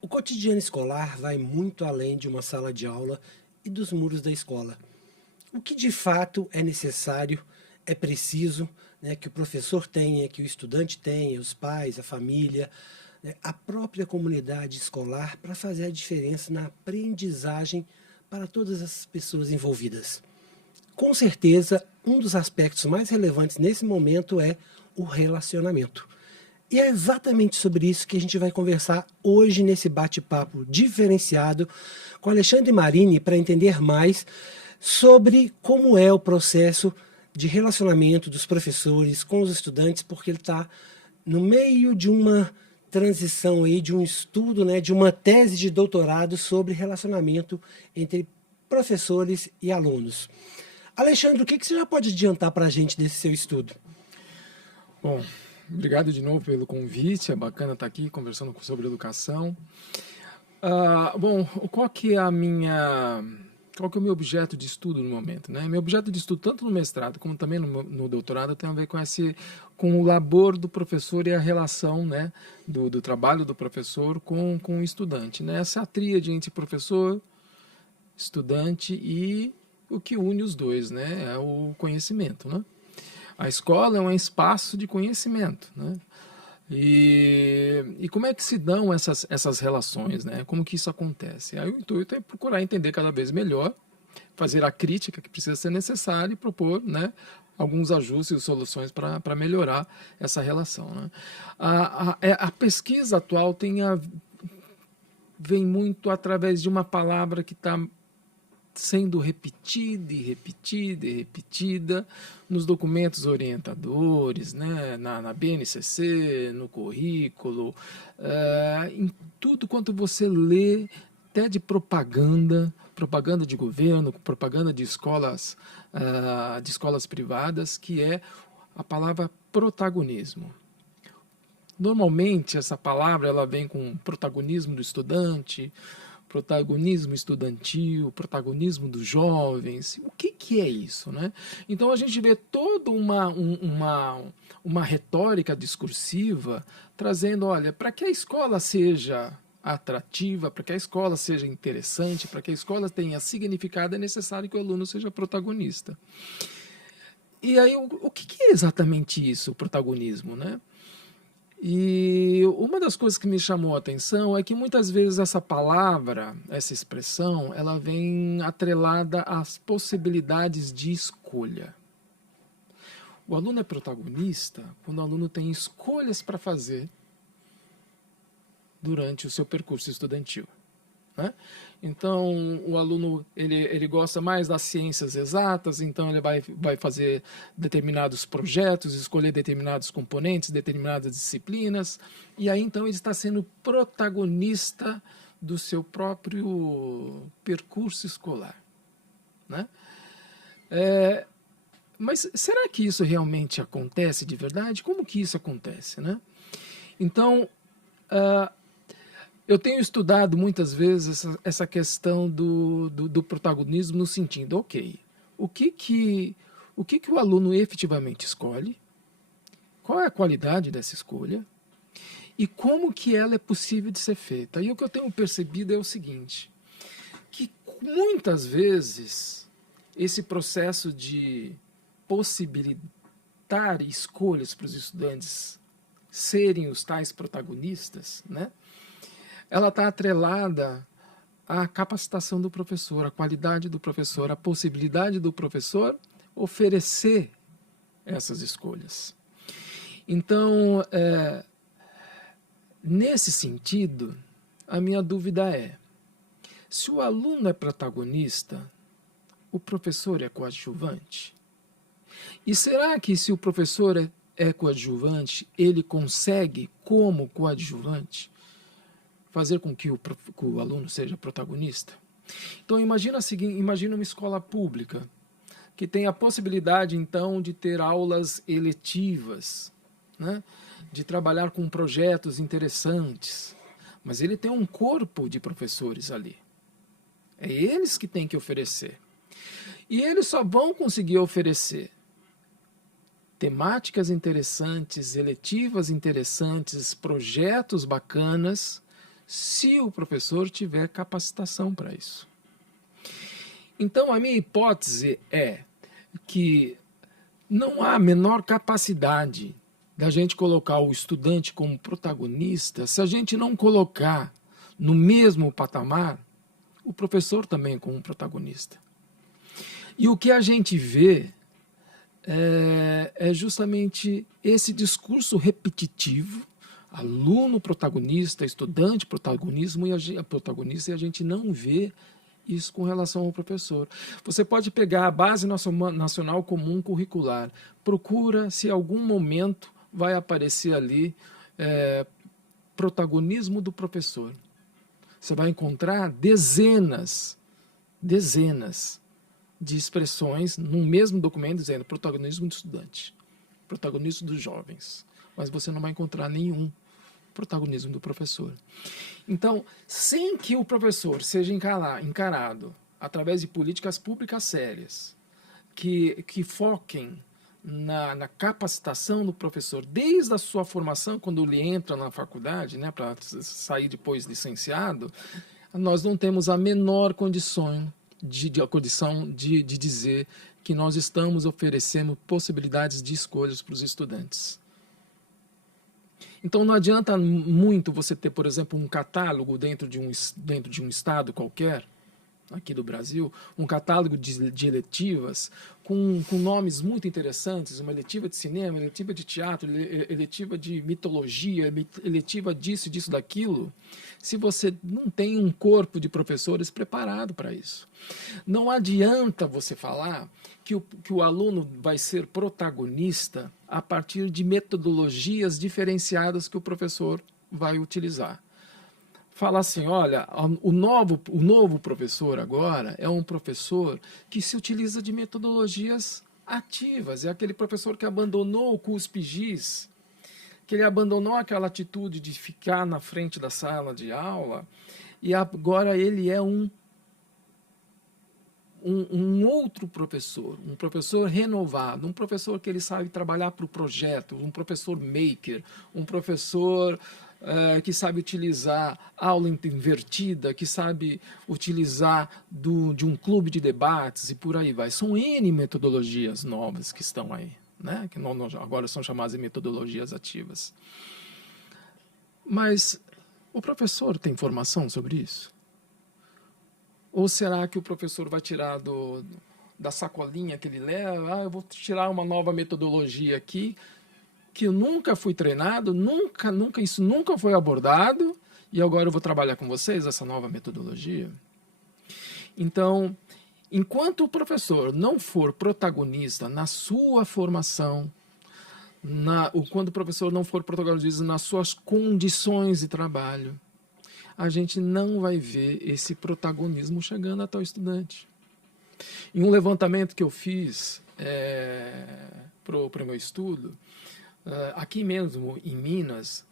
O cotidiano escolar vai muito além de uma sala de aula e dos muros da escola. O que de fato é necessário, é preciso, né, que o professor tenha, que o estudante tenha, os pais, a família, né, a própria comunidade escolar para fazer a diferença na aprendizagem para todas as pessoas envolvidas. Com certeza, um dos aspectos mais relevantes nesse momento é o relacionamento. E é exatamente sobre isso que a gente vai conversar hoje nesse bate-papo diferenciado com Alexandre Marini para entender mais sobre como é o processo de relacionamento dos professores com os estudantes, porque ele está no meio de uma transição aí, de um estudo, né, de uma tese de doutorado sobre relacionamento entre professores e alunos. Alexandre, o que você já pode adiantar para a gente desse seu estudo? Bom, obrigado de novo pelo convite. É bacana estar aqui conversando sobre educação. Bom, qual que é o meu objeto de estudo no momento, né? Meu objeto de estudo, tanto no mestrado como também no doutorado, tem a ver com o labor do professor e a relação, né, do trabalho do professor com o estudante, né? Essa tríade entre professor, estudante e o que une os dois, né? É o conhecimento, né? A escola é um espaço de conhecimento, né? E como é que se dão essas relações, né? Como que isso acontece? Aí o intuito é procurar entender cada vez melhor, fazer a crítica que precisa ser necessária e propor, né, alguns ajustes e soluções para melhorar essa relação, né? A pesquisa atual vem muito através de uma palavra que está sendo repetida e repetida e repetida nos documentos orientadores, né, na BNCC, no currículo, em tudo quanto você lê, até de propaganda, propaganda de governo, propaganda de escolas privadas, que é a palavra protagonismo. Normalmente essa palavra ela vem com protagonismo do estudante, protagonismo estudantil, protagonismo dos jovens. O que é isso, né? Então a gente vê toda uma retórica discursiva trazendo, olha, para que a escola seja atrativa, para que a escola seja interessante, para que a escola tenha significado, é necessário que o aluno seja protagonista. E aí, o que é exatamente isso, o protagonismo, né? E uma das coisas que me chamou a atenção é que muitas vezes essa palavra, essa expressão, ela vem atrelada às possibilidades de escolha. O aluno é protagonista quando o aluno tem escolhas para fazer durante o seu percurso estudantil, né? Então, o aluno ele gosta mais das ciências exatas, então ele vai fazer determinados projetos, escolher determinados componentes, determinadas disciplinas, e aí então ele está sendo protagonista do seu próprio percurso escolar, né? Mas será que isso realmente acontece de verdade? Como que isso acontece, né? Então, eu tenho estudado muitas vezes essa questão do protagonismo no sentido, ok, o que que, o que que o aluno efetivamente escolhe, qual é a qualidade dessa escolha e como que ela é possível de ser feita. E o que eu tenho percebido é o seguinte, que muitas vezes esse processo de possibilitar escolhas para os estudantes serem os tais protagonistas, né? Ela está atrelada à capacitação do professor, à qualidade do professor, à possibilidade do professor oferecer essas escolhas. Então, nesse sentido, a minha dúvida é: se o aluno é protagonista, o professor é coadjuvante? E será que se o professor é coadjuvante, ele consegue, como coadjuvante, fazer com que o aluno seja protagonista? Então imagina uma escola pública que tem a possibilidade então de ter aulas eletivas, né? De trabalhar com projetos interessantes, mas ele tem um corpo de professores ali. É eles que têm que oferecer. E eles só vão conseguir oferecer temáticas interessantes, eletivas interessantes, projetos bacanas, se o professor tiver capacitação para isso. Então, a minha hipótese é que não há a menor capacidade da gente colocar o estudante como protagonista se a gente não colocar no mesmo patamar o professor também como protagonista. E o que a gente vê é justamente esse discurso repetitivo, aluno protagonista, estudante protagonismo e protagonista, e a gente não vê isso com relação ao professor. Você pode pegar a Base Nacional Comum Curricular, procura se em algum momento vai aparecer ali protagonismo do professor. Você vai encontrar dezenas de expressões num mesmo documento dizendo protagonismo do estudante, protagonismo dos jovens, mas você não vai encontrar nenhum protagonismo do professor. Então, sem que o professor seja encarado através de políticas públicas sérias, que foquem na capacitação do professor, desde a sua formação, quando ele entra na faculdade, né, para sair depois licenciado, nós não temos a menor condição de dizer que nós estamos oferecendo possibilidades de escolhas para os estudantes. Então não adianta muito você ter, por exemplo, um catálogo dentro de um estado qualquer, aqui do Brasil, um catálogo de eletivas com nomes muito interessantes, uma eletiva de cinema, eletiva de teatro, eletiva de mitologia, eletiva disso, daquilo, se você não tem um corpo de professores preparado para isso. Não adianta você falar que o aluno vai ser protagonista a partir de metodologias diferenciadas que o professor vai utilizar. Fala assim, olha, o novo professor agora é um professor que se utiliza de metodologias ativas, é aquele professor que abandonou o cuspe-giz, que ele abandonou aquela atitude de ficar na frente da sala de aula e agora ele é um outro professor, um professor renovado, um professor que ele sabe trabalhar para o projeto, um professor maker, um professor que sabe utilizar aula invertida, que sabe utilizar de um clube de debates e por aí vai. São N metodologias novas que estão aí, né? Que agora são chamadas de metodologias ativas. Mas o professor tem formação sobre isso? Ou será que o professor vai tirar da sacolinha que ele leva? Eu vou tirar uma nova metodologia aqui, que eu nunca fui treinado, isso nunca foi abordado, e agora eu vou trabalhar com vocês essa nova metodologia? Então, enquanto o professor não for protagonista na sua formação, quando o professor não for protagonista nas suas condições de trabalho, a gente não vai ver esse protagonismo chegando até o estudante. Em um levantamento que eu fiz para o meu estudo, aqui mesmo em Minas,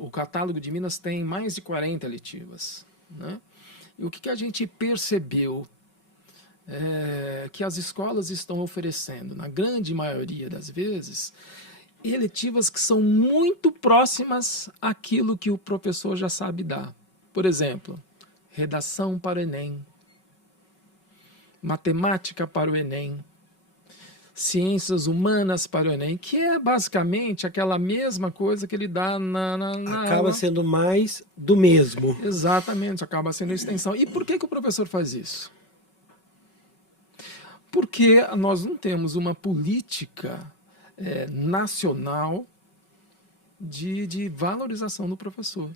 o catálogo de Minas tem mais de 40 eletivas, né? E o que a gente percebeu que as escolas estão oferecendo, na grande maioria das vezes, eletivas que são muito próximas àquilo que o professor já sabe dar. Por exemplo, redação para o Enem, matemática para o Enem, ciências humanas para o Enem, que é basicamente aquela mesma coisa que ele dá na acaba aula. Sendo mais do mesmo. Exatamente, acaba sendo extensão. E por que o professor faz isso? Porque nós não temos uma política nacional de valorização do professor.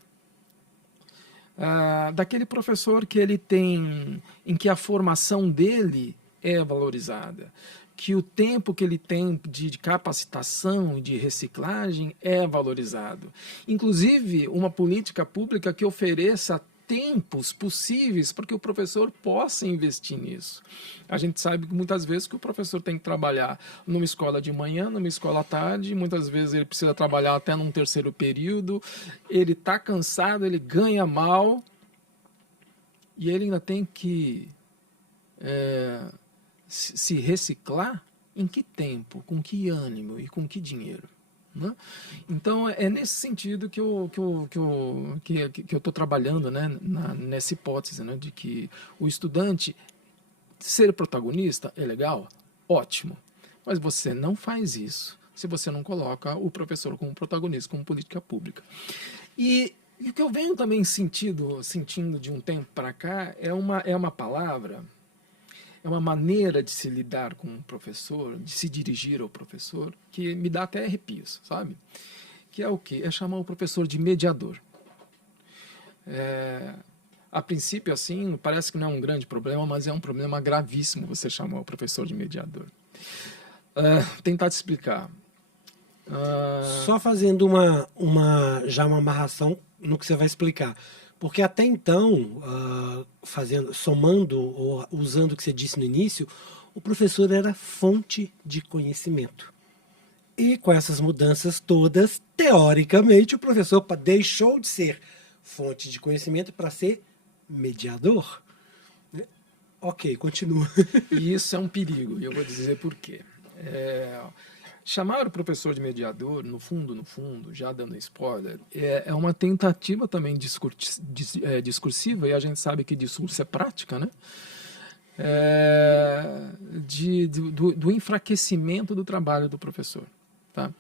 Daquele professor que ele tem, em que a formação dele é valorizada, que o tempo que ele tem de capacitação e de reciclagem é valorizado. Inclusive, uma política pública que ofereça tempos possíveis para que o professor possa investir nisso. A gente sabe que muitas vezes que o professor tem que trabalhar numa escola de manhã, numa escola à tarde, muitas vezes ele precisa trabalhar até num terceiro período, ele está cansado, ele ganha mal e ele ainda tem que se reciclar. Em que tempo, com que ânimo e com que dinheiro? né? Então, é nesse sentido que eu estou trabalhando, né, nessa hipótese, né, de que o estudante ser protagonista é legal? Ótimo. Mas você não faz isso se você não coloca o professor como protagonista, como política pública. E o que eu venho também sentindo de um tempo para cá é uma palavra, é uma maneira de se lidar com o professor, de se dirigir ao professor, que me dá até arrepios, sabe? Que é o quê? É chamar o professor de mediador. A princípio, assim, parece que não é um grande problema, mas é um problema gravíssimo você chamar o professor de mediador. Tentar te explicar. Só fazendo já uma amarração no que você vai explicar. Porque até então, somando ou usando o que você disse no início, o professor era fonte de conhecimento. E com essas mudanças todas, teoricamente, o professor deixou de ser fonte de conhecimento para ser mediador. Ok, continua. E isso é um perigo, e eu vou dizer por quê. Chamar o professor de mediador, no fundo, já dando spoiler, é uma tentativa também discursiva, e a gente sabe que discurso é prática, né? Do enfraquecimento do trabalho do professor. Tá?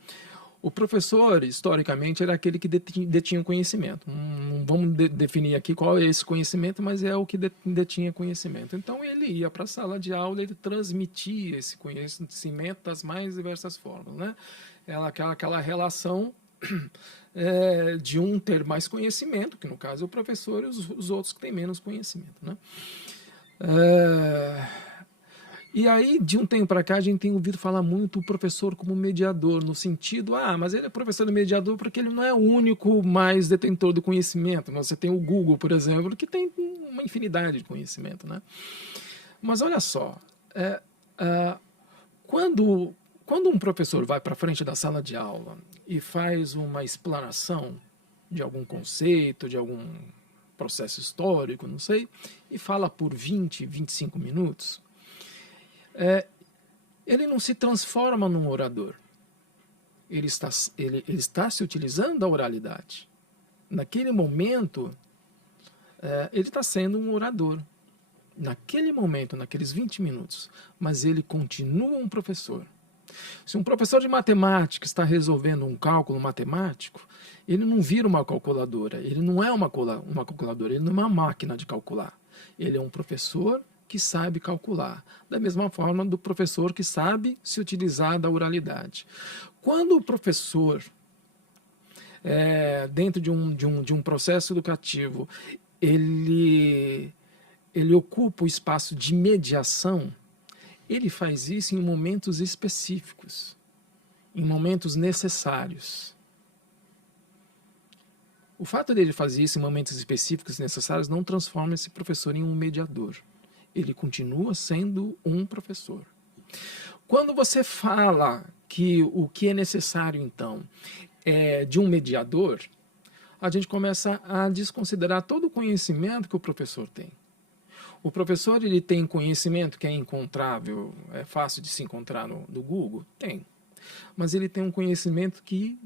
O professor, historicamente, era aquele que detinha o conhecimento. Não vamos definir aqui qual é esse conhecimento, mas é o que detinha conhecimento. Então, ele ia para a sala de aula, ele transmitia esse conhecimento das mais diversas formas. Né? Aquela relação de um ter mais conhecimento, que no caso é o professor, e os outros que têm menos conhecimento. Né? E aí, de um tempo para cá, a gente tem ouvido falar muito o professor como mediador, no sentido, mas ele é professor e mediador porque ele não é o único mais detentor do conhecimento. Você tem o Google, por exemplo, que tem uma infinidade de conhecimento. Né? Mas olha só, quando um professor vai para frente da sala de aula e faz uma explanação de algum conceito, de algum processo histórico, não sei, e fala por 20, 25 minutos, ele não se transforma num orador. Ele está se utilizando da oralidade. Naquele momento, ele está sendo um orador. Naquele momento, naqueles 20 minutos. Mas ele continua um professor. Se um professor de matemática está resolvendo um cálculo matemático, ele não vira uma calculadora. Ele não é uma calculadora. Ele não é uma máquina de calcular. Ele é um professor que sabe calcular, da mesma forma do professor que sabe se utilizar da oralidade. Quando o professor, dentro de um processo educativo, ele ocupa o espaço de mediação, ele faz isso em momentos específicos, em momentos necessários. O fato dele fazer isso em momentos específicos e necessários não transforma esse professor em um mediador. Ele continua sendo um professor. Quando você fala que o que é necessário, então, é de um mediador, a gente começa a desconsiderar todo o conhecimento que o professor tem. O professor ele tem conhecimento que é encontrável, é fácil de se encontrar no Google? Tem. Mas ele tem um conhecimento que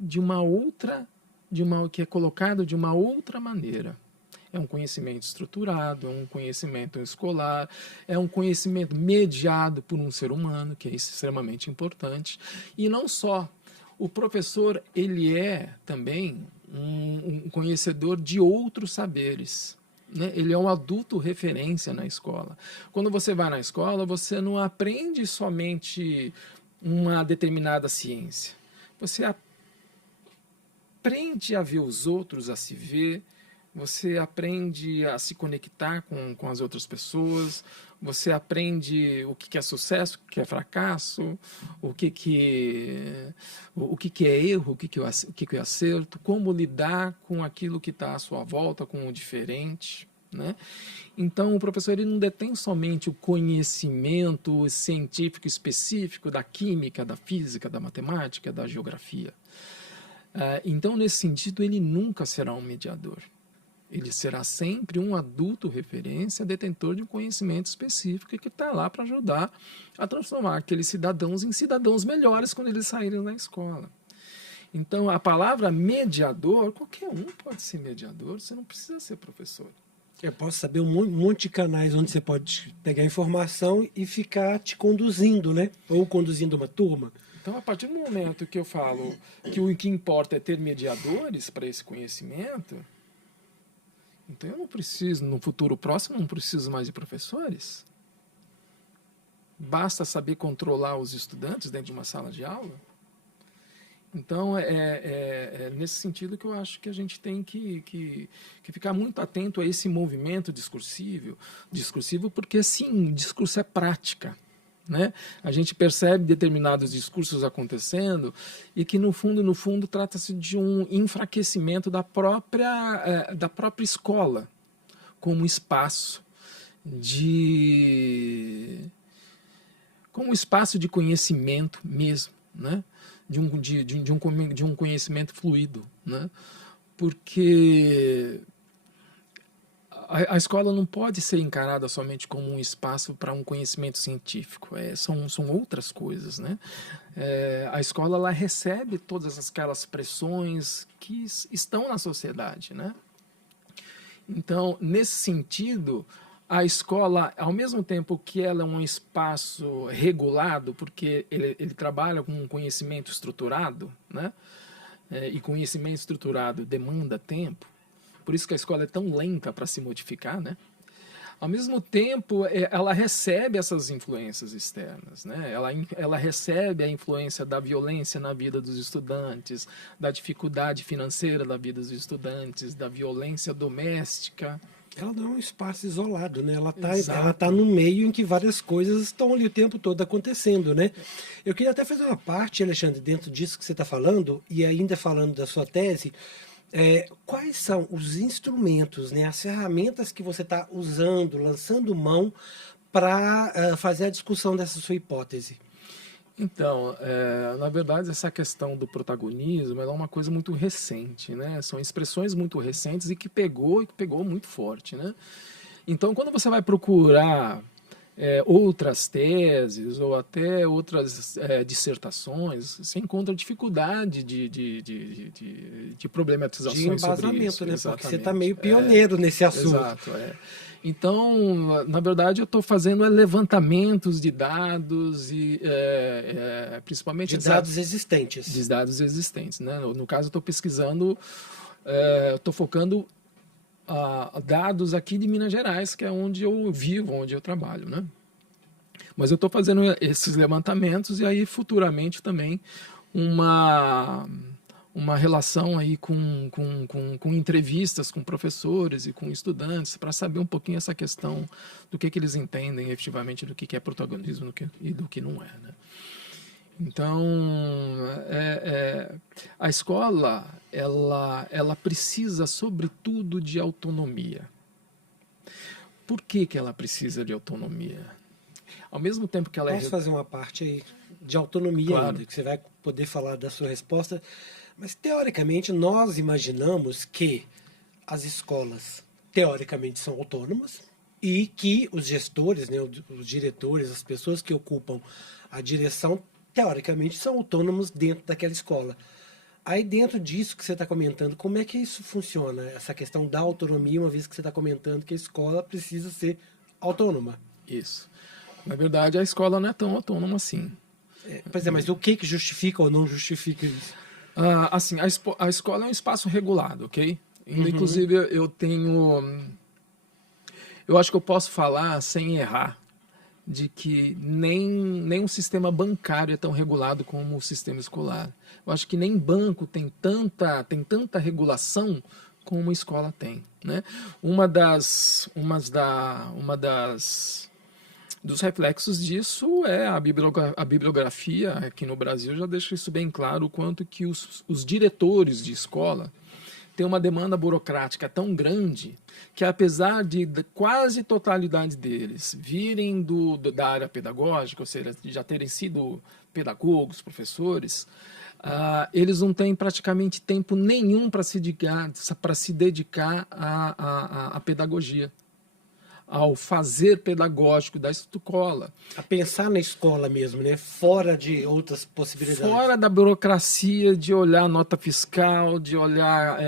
é colocado de uma outra maneira. É um conhecimento estruturado, é um conhecimento escolar, é um conhecimento mediado por um ser humano, que é extremamente importante. E não só. O professor ele é também um conhecedor de outros saberes. Né? Ele é um adulto referência na escola. Quando você vai na escola, você não aprende somente uma determinada ciência. Você aprende a ver os outros, a se ver. Você aprende a se conectar com as outras pessoas, você aprende o que é sucesso, o que é fracasso, o que é erro, o que é acerto, como lidar com aquilo que está à sua volta, com o diferente. Né? Então, o professor ele não detém somente o conhecimento científico específico da química, da física, da matemática, da geografia. Então, nesse sentido, ele nunca será um mediador. Ele será sempre um adulto referência, detentor de um conhecimento específico que está lá para ajudar a transformar aqueles cidadãos em cidadãos melhores quando eles saírem da escola. Então, a palavra mediador, qualquer um pode ser mediador, você não precisa ser professor. Eu posso saber um monte de canais onde você pode pegar informação e ficar te conduzindo, né? Ou conduzindo uma turma. Então, a partir do momento que eu falo que o que importa é ter mediadores para esse conhecimento, então eu não preciso, no futuro próximo, não preciso mais de professores. Basta saber controlar os estudantes dentro de uma sala de aula. Então, é nesse sentido que eu acho que a gente tem que ficar muito atento a esse movimento discursivo, porque, sim, discurso é prática. Né? A gente percebe determinados discursos acontecendo e que, no fundo, trata-se de um enfraquecimento da própria escola como espaço de conhecimento mesmo, né? de um conhecimento fluido, né? Porque a escola não pode ser encarada somente como um espaço para um conhecimento científico, são outras coisas, né? A escola ela recebe todas aquelas pressões que estão na sociedade, né? Então, nesse sentido, a escola, ao mesmo tempo que ela é um espaço regulado, porque ele trabalha com um conhecimento estruturado, né? E conhecimento estruturado demanda tempo, por isso que a escola é tão lenta para se modificar, né? Ao mesmo tempo, ela recebe essas influências externas, né? Ela recebe a influência da violência na vida dos estudantes, da dificuldade financeira da vida dos estudantes, da violência doméstica. Ela não é um espaço isolado, né? Ela tá no meio em que várias coisas estão ali o tempo todo acontecendo, né? Eu queria até fazer uma parte, Alexandre, dentro disso que você está falando, e ainda falando da sua tese, quais são os instrumentos, né, as ferramentas que você está usando, lançando mão para fazer a discussão dessa sua hipótese? Então, na verdade, essa questão do protagonismo é uma coisa muito recente, né? São expressões muito recentes e que pegou muito forte, né? Então, quando você vai procurar outras teses ou até outras dissertações, você encontra dificuldade de problematizações sobre isso. Né? Exatamente. Porque você está meio pioneiro nesse assunto. Exato, Então, na verdade, eu estou fazendo levantamentos de dados e principalmente de dados existentes. De dados existentes, né? No caso, eu estou pesquisando, estou focando dados aqui de Minas Gerais, que é onde eu vivo, onde eu trabalho, né? Mas eu estou fazendo esses levantamentos e aí futuramente também uma relação aí com entrevistas com professores e com estudantes para saber um pouquinho essa questão do que eles entendem efetivamente do que é protagonismo e do que não é, né? Então, a escola ela precisa, sobretudo, de autonomia. Por que ela precisa de autonomia? Ao mesmo tempo que ela Posso fazer uma parte aí de autonomia, claro, ainda, que você vai poder falar da sua resposta, mas teoricamente nós imaginamos que as escolas teoricamente são autônomas e que os gestores, né, os diretores, as pessoas que ocupam a direção teoricamente são autônomos dentro daquela escola. Aí dentro disso que você está comentando, como é que isso funciona? Essa questão da autonomia, uma vez que você está comentando que a escola precisa ser autônoma. Isso. Na verdade, a escola não é tão autônoma assim. Pois é, mas o que justifica ou não justifica isso? Assim, a escola é um espaço regulado, ok? Inclusive, eu acho que eu posso falar sem errar de que nem um sistema bancário é tão regulado como o sistema escolar. Eu acho que nem banco tem tanta regulação como uma escola tem, né? Dos reflexos disso é a bibliografia aqui no Brasil já deixa isso bem claro, o quanto que os diretores de escola tem uma demanda burocrática tão grande que, apesar de quase totalidade deles virem da área pedagógica, ou seja, já terem sido pedagogos, professores, eles não têm praticamente tempo nenhum para se dedicar à pedagogia. ao fazer pedagógico da escola. A pensar na escola mesmo, né? Fora de outras possibilidades. Fora da burocracia de olhar nota fiscal, de olhar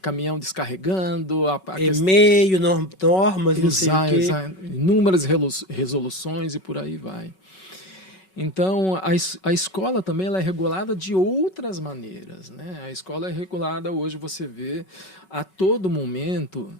caminhão descarregando, e-mail, normas, não sei o quê. Inúmeras resoluções e por aí vai. Então, a escola também ela é regulada de outras maneiras, né? A escola é regulada, hoje você vê, a todo momento,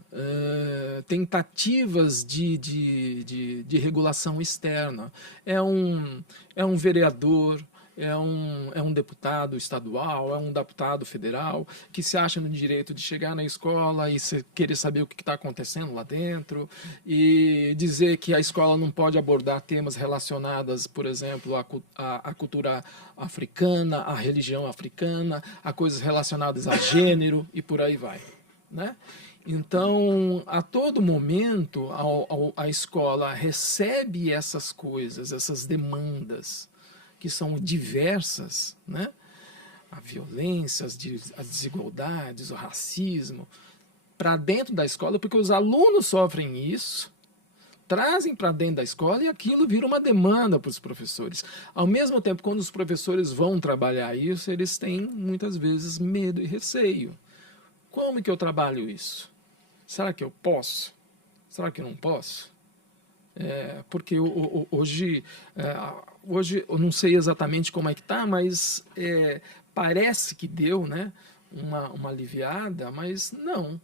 tentativas de regulação externa. É um vereador, é um deputado estadual, é um deputado federal que se acha no direito de chegar na escola e querer saber o que está acontecendo lá dentro e dizer que a escola não pode abordar temas relacionados, por exemplo, à cultura africana, à religião africana, a coisas relacionadas a gênero e por aí vai, né? Então, a todo momento, a escola recebe essas coisas, essas demandas, que são diversas, né? A violência, as desigualdades, o racismo, para dentro da escola, porque os alunos sofrem isso, trazem para dentro da escola e aquilo vira uma demanda para os professores. Ao mesmo tempo, quando os professores vão trabalhar isso, eles têm muitas vezes medo e receio. Como que eu trabalho isso? Será que eu posso? Será que eu não posso? Porque hoje eu não sei exatamente como é que está, mas parece que deu, né, uma aliviada, mas não.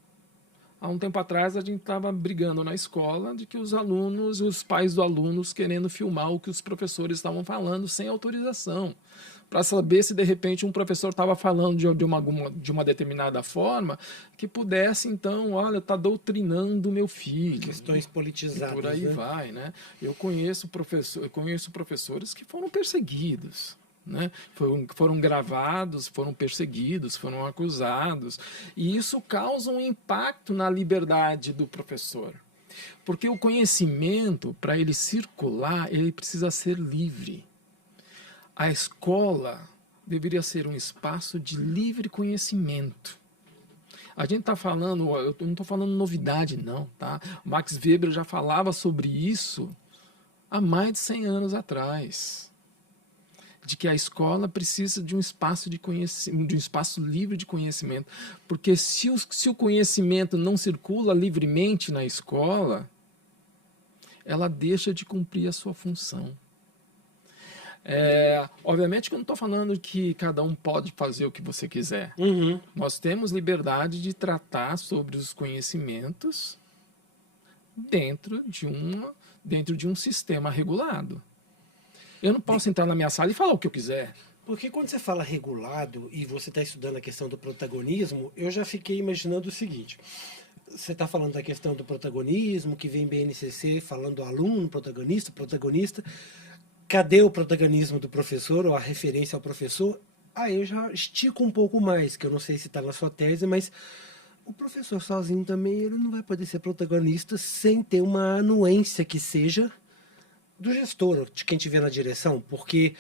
Há um tempo atrás a gente estava brigando na escola de que os alunos, os pais dos alunos querendo filmar o que os professores estavam falando sem autorização, para saber se de repente um professor estava falando de uma determinada forma que pudesse então, olha, está doutrinando o meu filho. Questões politizadas. E por aí, né? Vai, né? Eu conheço professores que foram perseguidos, né? Foram gravados, foram perseguidos, foram acusados, e isso causa um impacto na liberdade do professor, porque o conhecimento, para ele circular, ele precisa ser livre. A escola deveria ser um espaço de livre conhecimento. A gente está falando, eu não estou falando novidade não, tá? Max Weber já falava sobre isso há mais de 100 anos atrás, de que a escola precisa de um espaço de conhecimento, de um espaço livre de conhecimento, porque se o conhecimento não circula livremente na escola, ela deixa de cumprir a sua função. Obviamente que eu não estou falando que cada um pode fazer o que você quiser. Uhum. Nós temos liberdade de tratar sobre os conhecimentos dentro de um sistema regulado. Eu não posso entrar na minha sala e falar o que eu quiser. Porque quando você fala regulado e você está estudando a questão do protagonismo, eu já fiquei imaginando o seguinte. Você está falando da questão do protagonismo, que vem BNCC falando do aluno, protagonista. Cadê o protagonismo do professor ou a referência ao professor? Aí eu já estico um pouco mais, que eu não sei se está na sua tese, mas o professor sozinho também ele não vai poder ser protagonista sem ter uma anuência que seja do gestor, de quem estiver na direção, porque,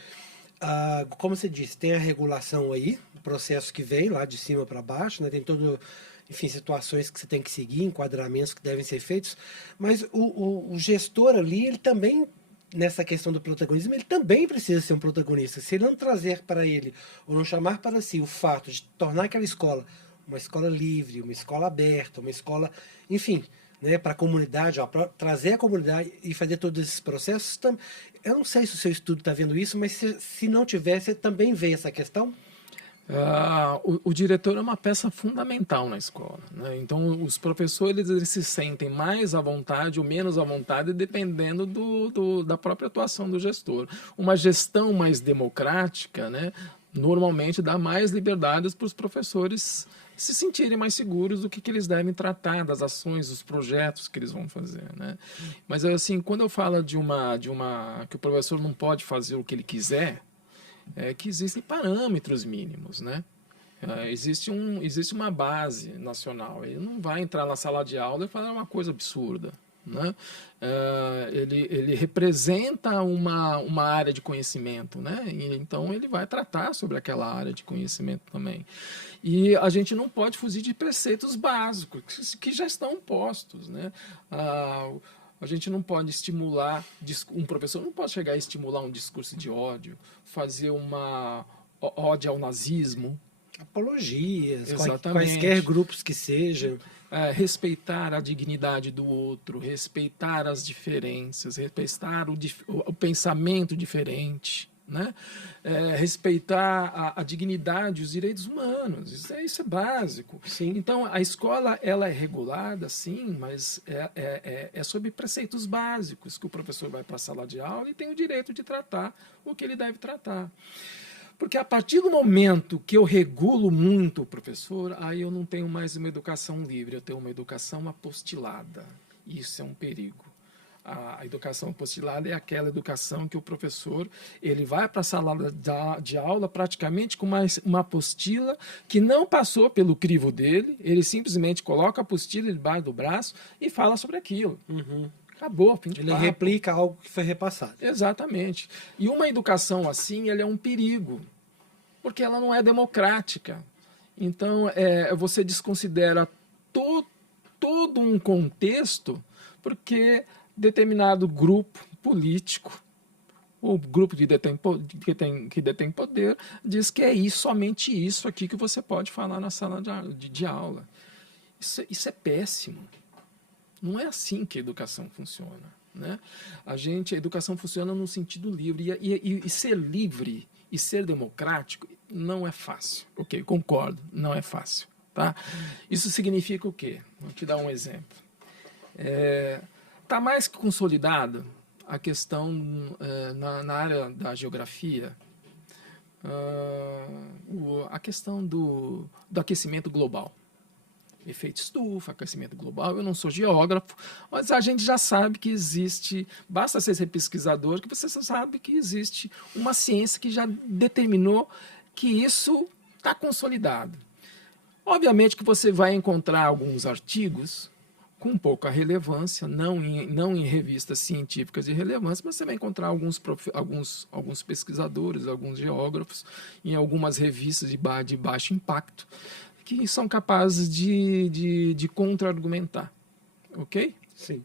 como você disse, tem a regulação aí, o processo que vem lá de cima para baixo, né, tem todo, enfim, situações que você tem que seguir, enquadramentos que devem ser feitos, mas o gestor ali, ele também, nessa questão do protagonismo, ele também precisa ser um protagonista. Se ele não trazer para ele, ou não chamar para si o fato de tornar aquela escola uma escola livre, uma escola aberta, uma escola, enfim, né, para a comunidade, trazer a comunidade e fazer todos esses processos. Eu não sei se o seu estudo está vendo isso, mas se não tiver, você também vê essa questão? O diretor é uma peça fundamental na escola, né? Então, os professores eles se sentem mais à vontade ou menos à vontade, dependendo da própria atuação do gestor. Uma gestão mais democrática, né, normalmente dá mais liberdades para os professores se sentirem mais seguros do que eles devem tratar, das ações, dos projetos que eles vão fazer, né? Mas assim, quando eu falo que o professor não pode fazer o que ele quiser, que existem parâmetros mínimos, né? Existe uma base nacional. Ele não vai entrar na sala de aula e falar uma coisa absurda. né? Ele representa uma área de conhecimento, né? E, então ele vai tratar sobre aquela área de conhecimento também. E a gente não pode fugir de preceitos básicos que já estão postos, né? A gente não pode estimular, um professor não pode chegar a estimular um discurso de ódio, fazer uma ódio ao nazismo. Apologias, Exatamente. quaisquer grupos que sejam. Respeitar a dignidade do outro, respeitar as diferenças, respeitar o pensamento diferente, né? Respeitar a dignidade, os direitos humanos. Isso é básico. Sim. Então, a escola ela é regulada, sim, mas é sob preceitos básicos que o professor vai para a sala de aula e tem o direito de tratar o que ele deve tratar. Porque a partir do momento que eu regulo muito o professor, aí eu não tenho mais uma educação livre, eu tenho uma educação apostilada. Isso é um perigo. A educação apostilada é aquela educação que o professor ele vai para a sala de aula praticamente com uma apostila que não passou pelo crivo dele, ele simplesmente coloca a apostila debaixo do braço e fala sobre aquilo. Uhum. Acabou, fim de Ele papo. replica algo que foi repassado. Exatamente. E uma educação assim, ela é um perigo, porque ela não é democrática. Então, você desconsidera todo um contexto, porque determinado grupo político, ou grupo que detém poder, diz que é isso, somente isso aqui que você pode falar na sala de aula. Isso é péssimo. Não é assim que a educação funciona, né? A educação funciona no sentido livre. E ser livre e ser democrático não é fácil. Ok, concordo, não é fácil. Tá? Isso significa o quê? Vou te dar um exemplo. Está mais que consolidado a questão na área da geografia, a questão do aquecimento global. Efeito estufa, aquecimento global. Eu não sou geógrafo, mas a gente já sabe que existe, basta ser pesquisador, que você sabe que existe uma ciência que já determinou que isso está consolidado. Obviamente que você vai encontrar alguns artigos com pouca relevância, não em revistas científicas de relevância, mas você vai encontrar alguns pesquisadores, alguns geógrafos, em algumas revistas de baixo impacto, que são capazes de contra-argumentar. Ok? Sim.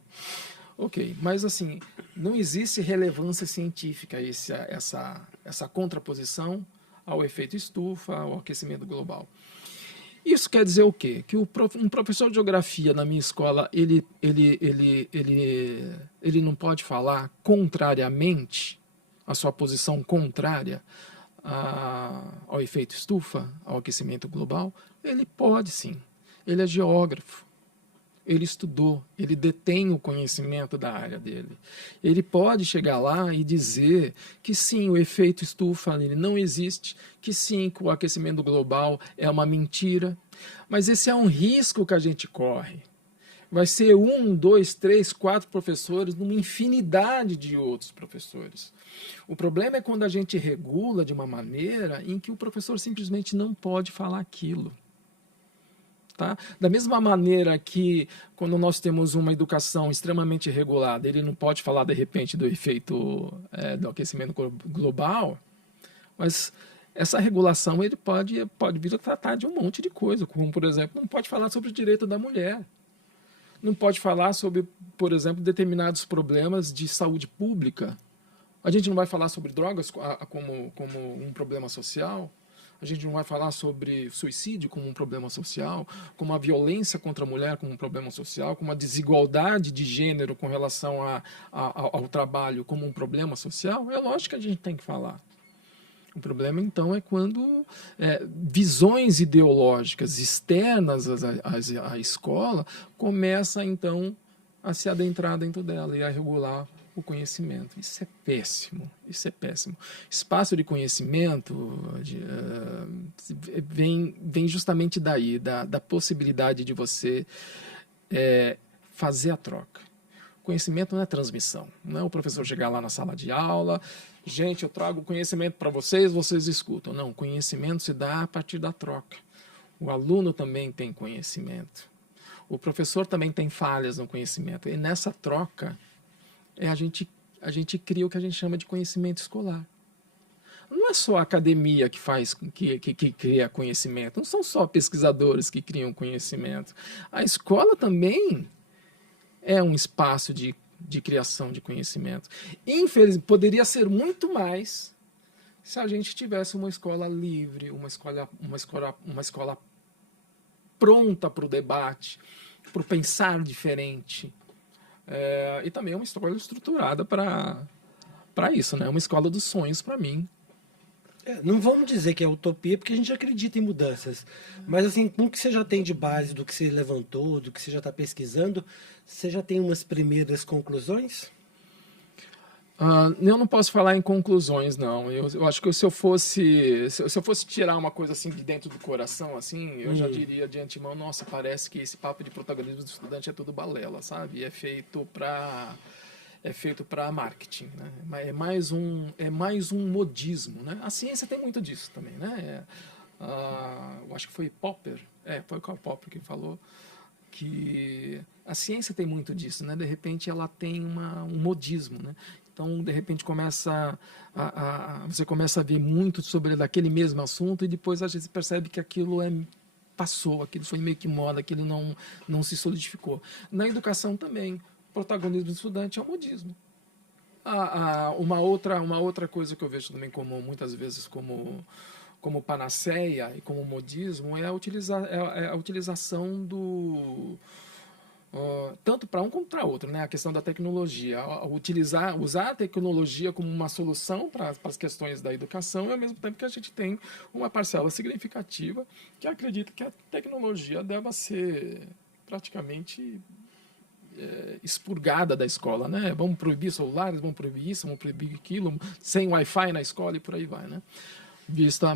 Ok, mas assim, não existe relevância científica essa contraposição ao efeito estufa, ao aquecimento global. Isso quer dizer o quê? Que um professor de geografia na minha escola, ele não pode falar contrariamente, a sua posição contrária ao efeito estufa, ao aquecimento global? Ele pode sim. Ele é geógrafo. Ele estudou, ele detém o conhecimento da área dele. Ele pode chegar lá e dizer que sim, o efeito estufa ele não existe, que sim, que o aquecimento global é uma mentira. Mas esse é um risco que a gente corre. Vai ser 1, 2, 3, 4 professores numa infinidade de outros professores. O problema é quando a gente regula de uma maneira em que o professor simplesmente não pode falar aquilo. Tá? Da mesma maneira que quando nós temos uma educação extremamente regulada, ele não pode falar de repente do efeito do aquecimento global, mas essa regulação ele pode vir a tratar de um monte de coisa, como por exemplo, não pode falar sobre o direito da mulher, não pode falar sobre, por exemplo, determinados problemas de saúde pública. A gente não vai falar sobre drogas como um problema social. A gente não vai falar sobre suicídio como um problema social, como a violência contra a mulher como um problema social, como a desigualdade de gênero com relação ao trabalho como um problema social. É lógico que a gente tem que falar. O problema, então, é quando visões ideológicas externas à escola começam, então, a se adentrar dentro dela e a regular o conhecimento. Isso é péssimo. Isso é péssimo. Espaço de conhecimento vem justamente daí, da possibilidade de você fazer a troca. Conhecimento não é transmissão. Não é o professor chegar lá na sala de aula, gente, eu trago conhecimento para vocês, vocês escutam. Não, conhecimento se dá a partir da troca. O aluno também tem conhecimento. O professor também tem falhas no conhecimento. E nessa troca, a gente cria o que a gente chama de conhecimento escolar. Não é só a academia que cria conhecimento, não são só pesquisadores que criam conhecimento. A escola também é um espaço de criação de conhecimento. Infelizmente, poderia ser muito mais se a gente tivesse uma escola livre, uma escola pronta para o debate, para o pensar diferente. E também é uma escola estruturada para isso, né? Uma escola dos sonhos para mim. Não vamos dizer que é utopia, porque a gente acredita em mudanças. Mas assim, com o que você já tem de base, do que você levantou, do que você já está pesquisando, você já tem umas primeiras conclusões? Eu não posso falar em conclusões, não. Eu acho que se eu fosse tirar uma coisa assim de dentro do coração, assim, eu já diria de antemão, nossa, parece que esse papo de protagonismo do estudante é tudo balela, sabe? É feito para marketing, né? É mais um modismo, né? A ciência tem muito disso também, né? Eu acho que foi foi Karl Popper que falou que a ciência tem muito disso, né? De repente ela tem um modismo, né? Então, de repente, você começa a ver muito sobre daquele mesmo assunto e depois a gente percebe que aquilo passou, aquilo foi meio que moda, aquilo não se solidificou. Na educação também, o protagonismo do estudante é o modismo. Uma outra coisa que eu vejo também muitas vezes como panaceia e como modismo é a utilização tanto para um como para outro, né? A questão da tecnologia, usar a tecnologia como uma solução para as questões da educação e ao mesmo tempo que a gente tem uma parcela significativa que acredita que a tecnologia deva ser praticamente expurgada da escola, né? Vamos proibir celulares, vamos proibir isso, vamos proibir aquilo, sem Wi-Fi na escola e por aí vai, né?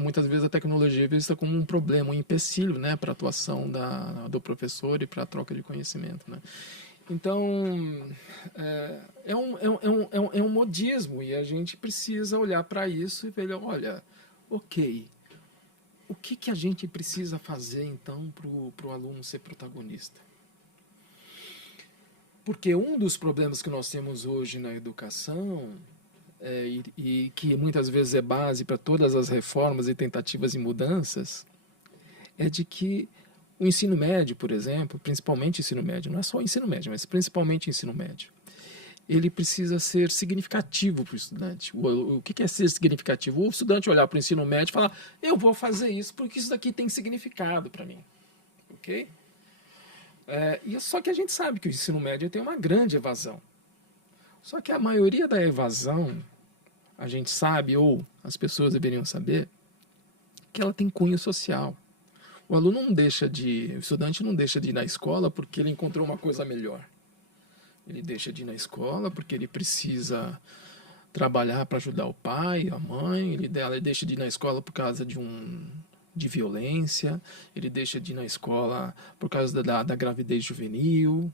Muitas vezes a tecnologia é vista como um problema, um empecilho, né, para a atuação do professor e para a troca de conhecimento, né? Então, é um modismo e a gente precisa olhar para isso e ver, olha, ok, o que a gente precisa fazer, então, para o aluno ser protagonista? Porque um dos problemas que nós temos hoje na educação e que muitas vezes é base para todas as reformas e tentativas de mudanças, é de que o ensino médio, por exemplo, principalmente o ensino médio, não é só o ensino médio, mas principalmente o ensino médio, ele precisa ser significativo para o estudante. O que é ser significativo? O estudante olhar para o ensino médio e falar, eu vou fazer isso porque isso daqui tem significado para mim. Ok? Só que a gente sabe que o ensino médio tem uma grande evasão. Só que a maioria da evasão, a gente sabe, ou as pessoas deveriam saber, que ela tem cunho social. O estudante não deixa de ir na escola porque ele encontrou uma coisa melhor. Ele deixa de ir na escola porque ele precisa trabalhar para ajudar o pai, a mãe, ele deixa de ir na escola por causa de violência, ele deixa de ir na escola por causa da gravidez juvenil,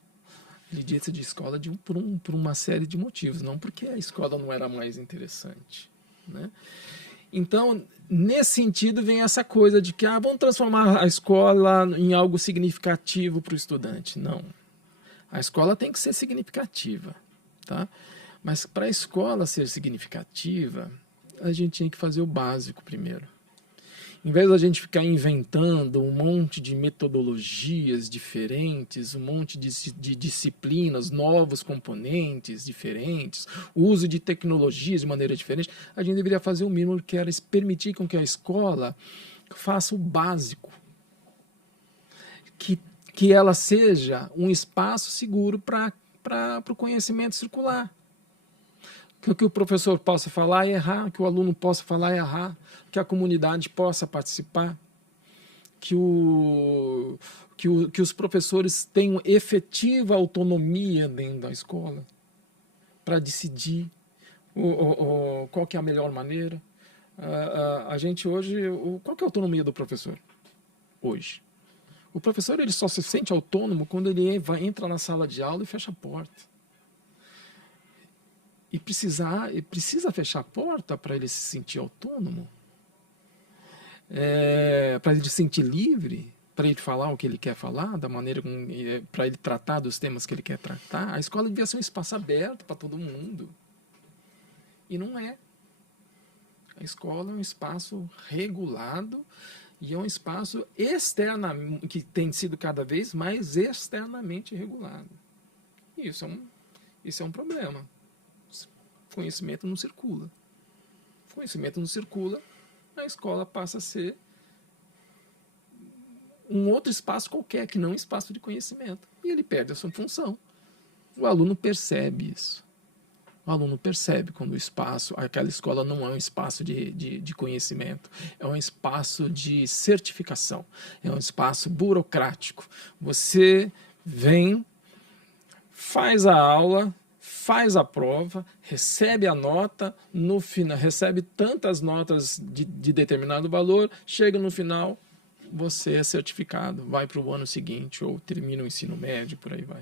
ele deixa de escola por uma série de motivos, não porque a escola não era mais interessante, né? Então, nesse sentido, vem essa coisa de que vamos transformar a escola em algo significativo para o estudante. Não. A escola tem que ser significativa, tá? Mas para a escola ser significativa, a gente tinha que fazer o básico primeiro. Em vez da gente ficar inventando um monte de metodologias diferentes, um monte de disciplinas, novos componentes diferentes, o uso de tecnologias de maneira diferente, a gente deveria fazer o mínimo, que era permitir com que a escola faça o básico. Que ela seja um espaço seguro para o conhecimento circular. Que o professor possa falar e errar, que o aluno possa falar e errar, que a comunidade possa participar, que os professores tenham efetiva autonomia dentro da escola para decidir qual que é a melhor maneira. A gente hoje, qual que é a autonomia do professor hoje? O professor ele só se sente autônomo quando ele entra na sala de aula e fecha a porta. E precisa fechar a porta para ele se sentir autônomo, para ele se sentir livre, para ele falar o que ele quer falar, da maneira para ele tratar dos temas que ele quer tratar. A escola devia ser um espaço aberto para todo mundo. E não é. A escola é um espaço regulado e é um espaço que tem sido cada vez mais externamente regulado. E isso é um problema. Conhecimento não circula. Conhecimento não circula, a escola passa a ser um outro espaço qualquer, que não um espaço de conhecimento. E ele perde a sua função. O aluno percebe isso. O aluno percebe quando aquela escola não é um espaço de conhecimento, é um espaço de certificação, é um espaço burocrático. Você vem, faz a aula, faz a prova, recebe a nota, no final recebe tantas notas de determinado valor, chega no final, você é certificado, vai para o ano seguinte ou termina o ensino médio, por aí vai.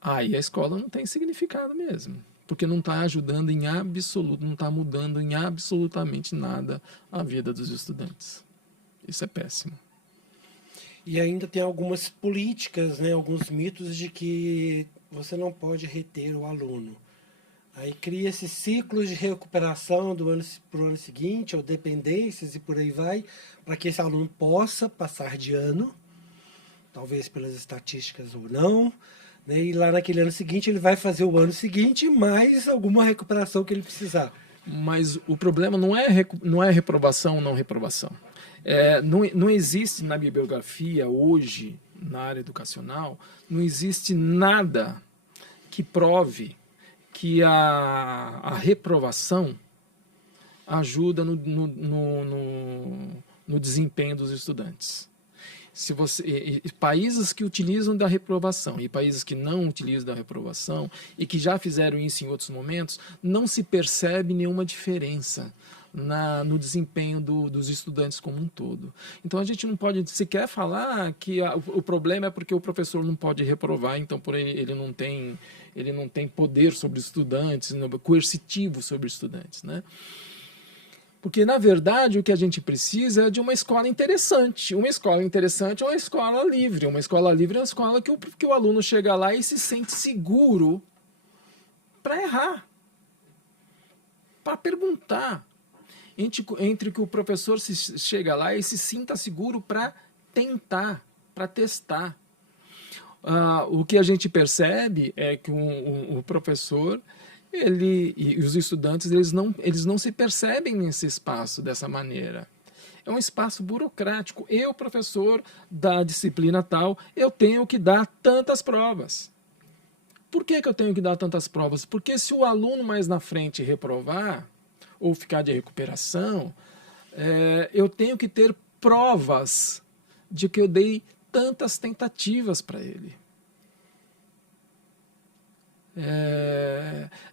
Aí a escola não tem significado mesmo, porque não está ajudando em absoluto, não está mudando em absolutamente nada a vida dos estudantes. Isso é péssimo. E ainda tem algumas políticas, né, alguns mitos de que você não pode reter o aluno. Aí cria-se ciclos de recuperação para o ano seguinte, ou dependências e por aí vai, para que esse aluno possa passar de ano, talvez pelas estatísticas ou não, né, e lá naquele ano seguinte ele vai fazer o ano seguinte mais alguma recuperação que ele precisar. Mas o problema não é reprovação ou não reprovação. Não existe na bibliografia hoje, na área educacional, não existe nada que prove que a reprovação ajuda no desempenho dos estudantes. Países que utilizam da reprovação e países que não utilizam da reprovação e que já fizeram isso em outros momentos, não se percebe nenhuma diferença no desempenho dos estudantes como um todo. Então a gente não pode sequer falar que o problema é porque o professor não pode reprovar, então por ele não tem poder sobre os estudantes, coercitivo sobre os estudantes, né? Porque, na verdade, o que a gente precisa é de uma escola interessante. Uma escola interessante é uma escola livre. Uma escola livre é uma escola que o aluno chega lá e se sente seguro para errar, para perguntar. Entre que o professor chega lá e se sinta seguro para tentar, para testar. O que a gente percebe é que o professor... e os estudantes eles não se percebem nesse espaço dessa maneira. É um espaço burocrático. Eu, professor da disciplina tal, eu tenho que dar tantas provas. Por que eu tenho que dar tantas provas? Porque se o aluno mais na frente reprovar ou ficar de recuperação, eu tenho que ter provas de que eu dei tantas tentativas para ele.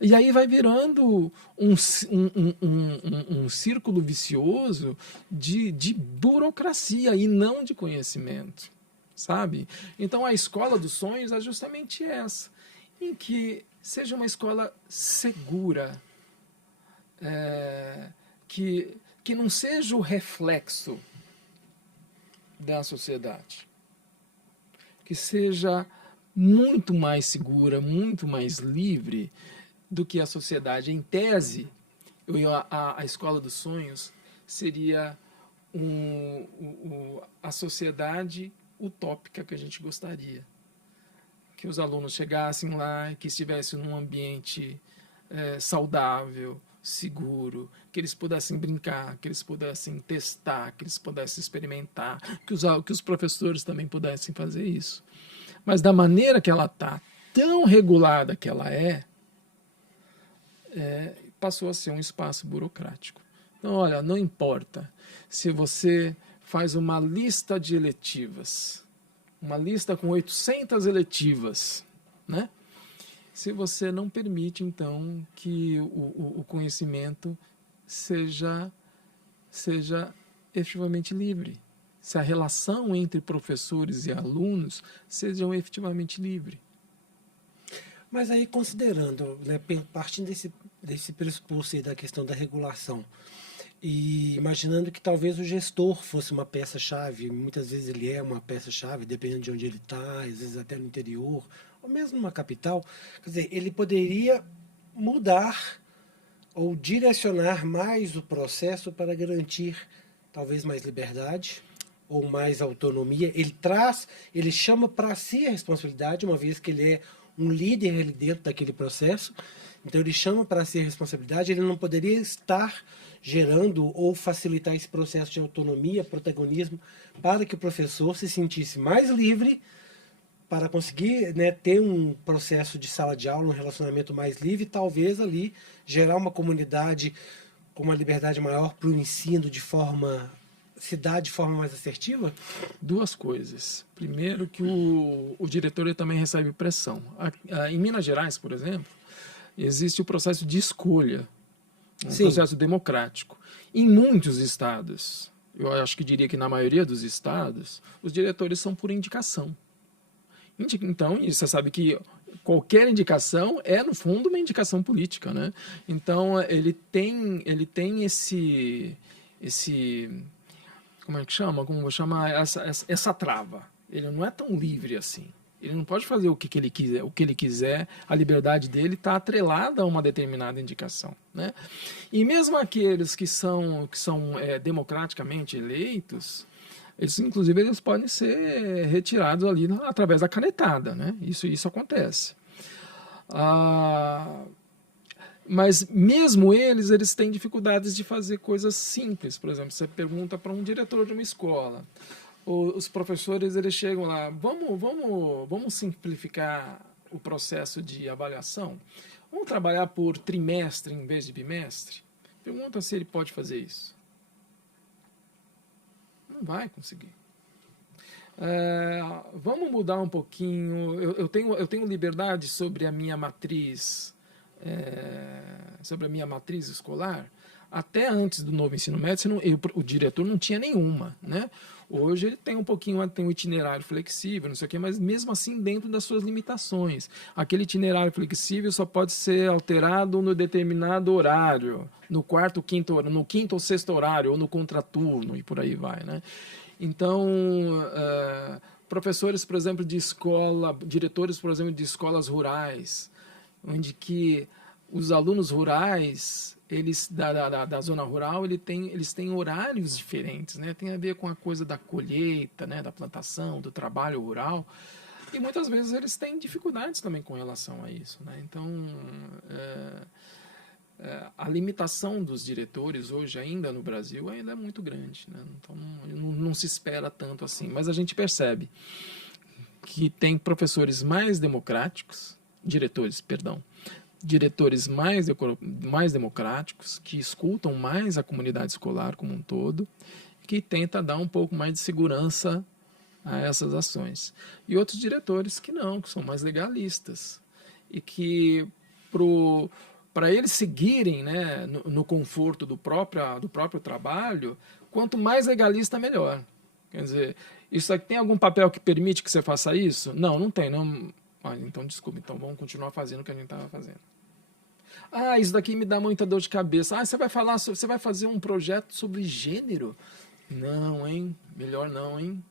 E aí vai virando um círculo vicioso de burocracia e não de conhecimento, sabe? Então a escola dos sonhos é justamente essa, em que seja uma escola segura, que não seja o reflexo da sociedade, que seja muito mais segura, muito mais livre do que a sociedade. Em tese, a escola dos sonhos seria a sociedade utópica que a gente gostaria. Que os alunos chegassem lá, que estivessem num ambiente saudável, seguro, que eles pudessem brincar, que eles pudessem testar, que eles pudessem experimentar, que os professores também pudessem fazer isso. Mas da maneira que ela está, tão regulada que ela passou a ser um espaço burocrático. Então, olha, não importa se você faz uma lista de eletivas, uma lista com 800 eletivas, né? Se você não permite, então, que o conhecimento seja efetivamente livre. Se a relação entre professores e alunos sejam efetivamente livre. Mas aí, considerando, né, partindo desse pressuposto aí da questão da regulação, E imaginando que talvez o gestor fosse uma peça-chave, muitas vezes ele é uma peça-chave, dependendo de onde ele está, às vezes até no interior, ou mesmo numa capital. Quer dizer, ele poderia mudar ou direcionar mais o processo para garantir talvez mais liberdade ou mais autonomia. Ele chama para si a responsabilidade, uma vez que ele é um líder ali dentro daquele processo. Então ele chama para si a responsabilidade, ele não poderia estar gerando ou facilitar esse processo de autonomia, protagonismo, para que o professor se sentisse mais livre para conseguir, né, ter um processo de sala de aula, um relacionamento mais livre, e talvez ali gerar uma comunidade com uma liberdade maior para o ensino se dar de forma mais assertiva? Duas coisas. Primeiro, que o diretor ele também recebe pressão. Em Minas Gerais, por exemplo, existe o processo de escolha, um Sim. processo democrático. Em muitos estados, eu acho que diria que na maioria dos estados, os diretores são por indicação. Então, e você sabe que qualquer indicação é, no fundo, uma indicação política, né? Então, ele tem esse como é que chama? Como vou chamar essa trava. Ele não é tão livre assim. Ele não pode fazer o que ele quiser. A liberdade dele está atrelada a uma determinada indicação, né? E mesmo aqueles que são democraticamente eleitos, inclusive, eles podem ser retirados ali através da canetada, né? Isso acontece. Mas mesmo eles têm dificuldades de fazer coisas simples. Por exemplo, você pergunta para um diretor de uma escola, os professores eles chegam lá, vamos simplificar o processo de avaliação? Vamos trabalhar por trimestre em vez de bimestre? Pergunta se ele pode fazer isso. Não vai conseguir. Vamos mudar um pouquinho. Eu tenho liberdade sobre a minha matriz, escolar. Até antes do novo ensino médio, o diretor não tinha nenhuma, né? Hoje ele tem tem um itinerário flexível, não sei o quê, mas mesmo assim dentro das suas limitações. Aquele itinerário flexível só pode ser alterado no determinado horário, no quinto ou sexto horário, ou no contraturno, e por aí vai, né? Então, professores, por exemplo, diretores, por exemplo, de escolas rurais, onde que os alunos rurais, da zona rural, eles têm horários diferentes, né? Tem a ver com a coisa da colheita, né? Da plantação, do trabalho rural. E muitas vezes eles têm dificuldades também com relação a isso, né? Então, a limitação dos diretores hoje ainda no Brasil ainda é muito grande, né? Então não se espera tanto assim, mas a gente percebe que tem professores mais democráticos, diretores mais democráticos, que escutam mais a comunidade escolar como um todo, que tenta dar um pouco mais de segurança a essas ações. E outros diretores que são mais legalistas e que para eles seguirem, né, no conforto do próprio trabalho, quanto mais legalista, melhor. Quer dizer, isso aqui tem algum papel que permite que você faça isso? Não tem. Não. Então, desculpa, então vamos continuar fazendo o que a gente estava fazendo. Isso daqui me dá muita dor de cabeça. Você vai fazer um projeto sobre gênero? Não, hein? Melhor não, hein?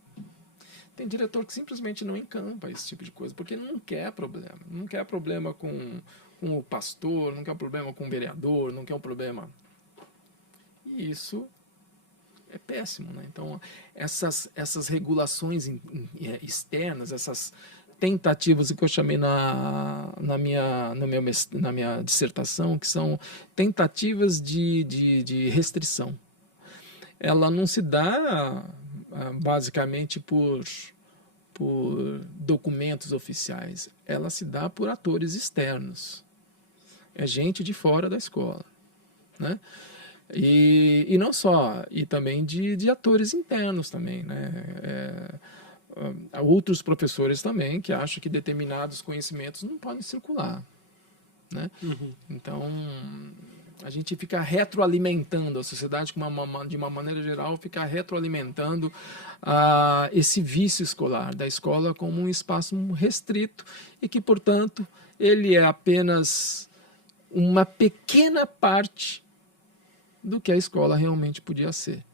Tem diretor que simplesmente não encampa esse tipo de coisa, porque não quer problema. Não quer problema com o pastor, não quer problema com o vereador, não quer um problema. E isso é péssimo, né? Então, essas regulações externas, essas tentativas que eu chamei na minha dissertação, que são tentativas de restrição. Ela não se dá basicamente por documentos oficiais, ela se dá por atores externos. É gente de fora da escola, né? E não só, e também de atores internos também, né? Outros professores também que acham que determinados conhecimentos não podem circular, né? Uhum. Então, a gente fica retroalimentando a sociedade, de uma maneira geral, fica retroalimentando esse vício escolar, da escola como um espaço restrito e que, portanto, ele é apenas uma pequena parte do que a escola realmente podia ser.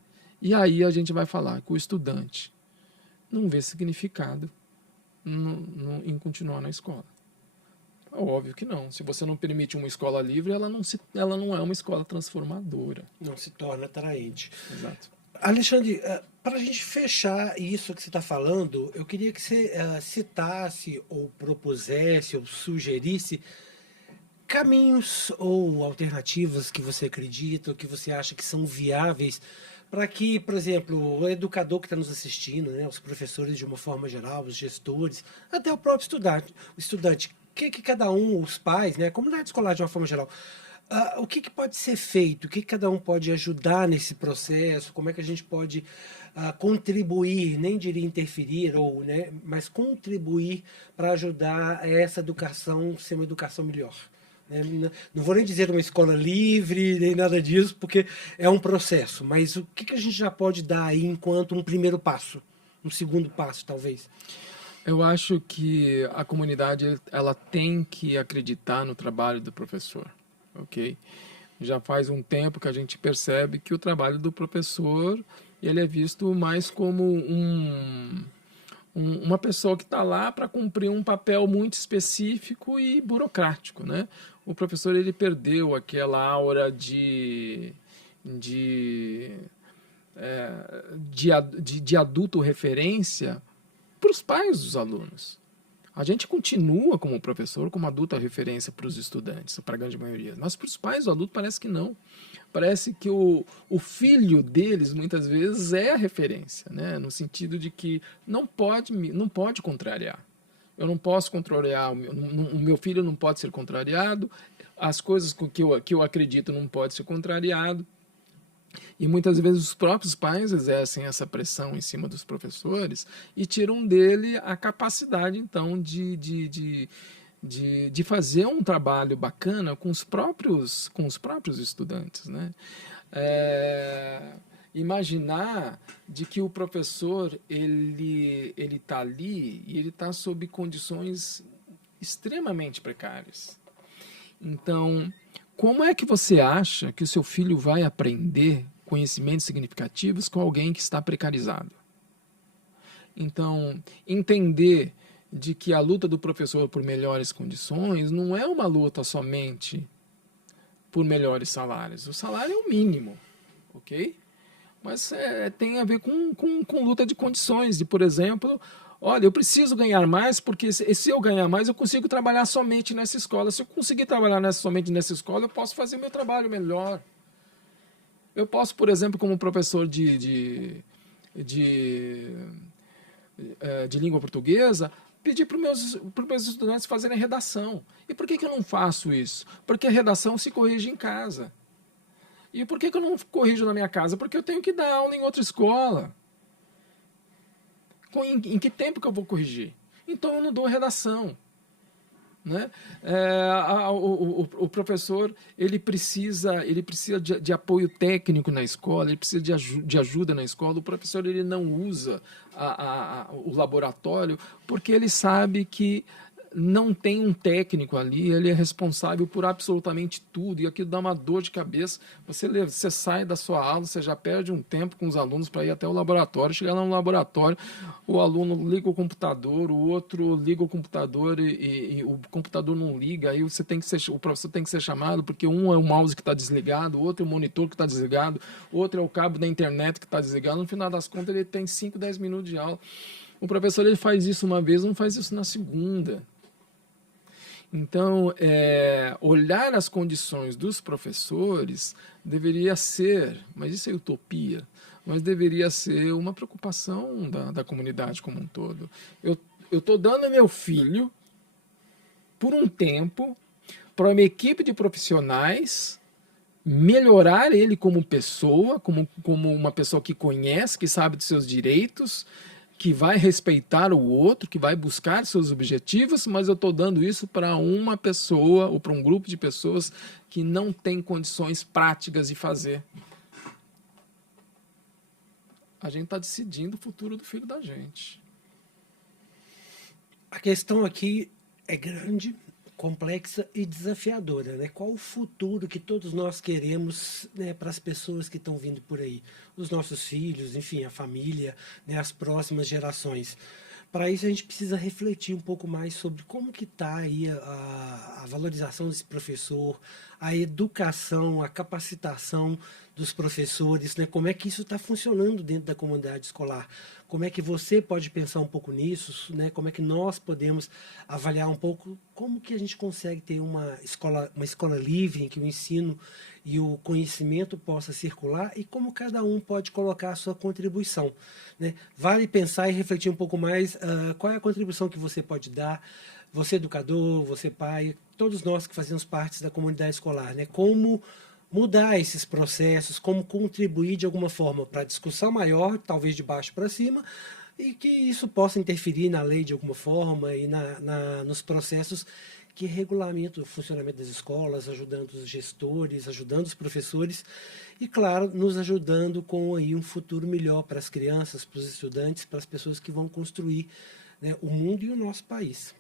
E aí a gente vai falar que o estudante não vê significado em continuar na escola. Óbvio que não. Se você não permite uma escola livre, ela não é uma escola transformadora. Não se torna atraente. Exato. Alexandre, para a gente fechar isso que você está falando, eu queria que você citasse ou propusesse ou sugerisse caminhos ou alternativas que você acredita, ou que você acha que são viáveis para que, por exemplo, o educador que está nos assistindo, né, os professores de uma forma geral, os gestores, até o próprio estudante, que cada um, os pais, né, a comunidade escolar de uma forma geral, o que pode ser feito, o que cada um pode ajudar nesse processo, como é que a gente pode contribuir, nem diria interferir, ou, né, mas contribuir para ajudar essa educação ser uma educação melhor. Não vou nem dizer uma escola livre, nem nada disso, porque é um processo. Mas o que a gente já pode dar aí enquanto um primeiro passo? Um segundo passo, talvez? Eu acho que a comunidade ela tem que acreditar no trabalho do professor, ok? Já faz um tempo que a gente percebe que o trabalho do professor ele é visto mais como uma pessoa que está lá para cumprir um papel muito específico e burocrático, né? O professor ele perdeu aquela aura de adulto referência para os pais dos alunos. A gente continua como professor, como adulta referência para os estudantes, para a grande maioria. Mas para os pais do adulto parece que não. Parece que o filho deles, muitas vezes, é a referência, né? No sentido de que não pode contrariar. Eu não posso contrariar, o meu filho não pode ser contrariado, as coisas que eu acredito não pode ser contrariado. E muitas vezes os próprios pais exercem essa pressão em cima dos professores e tiram dele a capacidade, então, de fazer um trabalho bacana com os próprios estudantes, né? Imaginar de que o professor ele está ali e ele está sob condições extremamente precárias. Então, como é que você acha que o seu filho vai aprender conhecimentos significativos com alguém que está precarizado? Então, entender de que a luta do professor por melhores condições não é uma luta somente por melhores salários. O salário é o mínimo, ok? Mas tem a ver com luta de condições, de, por exemplo, olha, eu preciso ganhar mais, porque se eu ganhar mais, eu consigo trabalhar somente nessa escola. Se eu conseguir trabalhar somente nessa escola, eu posso fazer meu trabalho melhor. Eu posso, por exemplo, como professor de língua portuguesa, pedir para os meus estudantes fazerem redação. E por que eu não faço isso? Porque a redação se corrige em casa. E por que eu não corrijo na minha casa? Porque eu tenho que dar aula em outra escola. Em que tempo que eu vou corrigir? Então eu não dou redação. Né? O professor ele precisa de apoio técnico na escola, ele precisa de ajuda na escola. O professor ele não usa o laboratório porque ele sabe que não tem um técnico ali, ele é responsável por absolutamente tudo, e aquilo dá uma dor de cabeça. Você sai da sua aula, você já perde um tempo com os alunos para ir até o laboratório, chegar lá no laboratório, o aluno liga o computador, o outro liga o computador e o computador não liga, aí o professor tem que ser chamado, porque um é o mouse que está desligado, o outro é o monitor que está desligado, o outro é o cabo da internet que está desligado. No final das contas, ele tem 5, 10 minutos de aula. O professor ele faz isso uma vez, não faz isso na segunda. Então, olhar as condições dos professores deveria ser, mas isso é utopia, mas deveria ser uma preocupação da comunidade como um todo. Eu estou dando meu filho, por um tempo, para uma equipe de profissionais melhorar ele como pessoa, como uma pessoa que conhece, que sabe dos seus direitos, que vai respeitar o outro, que vai buscar seus objetivos, mas eu estou dando isso para uma pessoa ou para um grupo de pessoas que não tem condições práticas de fazer. A gente está decidindo o futuro do filho da gente. A questão aqui é grande, complexa e desafiadora, né? Qual o futuro que todos nós queremos, né, para as pessoas que estão vindo por aí, os nossos filhos, enfim, a família, né, as próximas gerações. Para isso a gente precisa refletir um pouco mais sobre como que está aí a valorização desse professor, a educação, a capacitação dos professores, né? Como é que isso está funcionando dentro da comunidade escolar? Como é que você pode pensar um pouco nisso, né? Como é que nós podemos avaliar um pouco como que a gente consegue ter uma escola livre em que o ensino e o conhecimento possa circular e como cada um pode colocar a sua contribuição, né? Vale pensar e refletir um pouco mais qual é a contribuição que você pode dar, você educador, você pai, todos nós que fazemos parte da comunidade escolar, né? Como mudar esses processos, como contribuir de alguma forma para a discussão maior, talvez de baixo para cima, e que isso possa interferir na lei de alguma forma e nos processos que regulamentam o funcionamento das escolas, ajudando os gestores, ajudando os professores e, claro, nos ajudando com aí um futuro melhor para as crianças, para os estudantes, para as pessoas que vão construir, né, o mundo e o nosso país.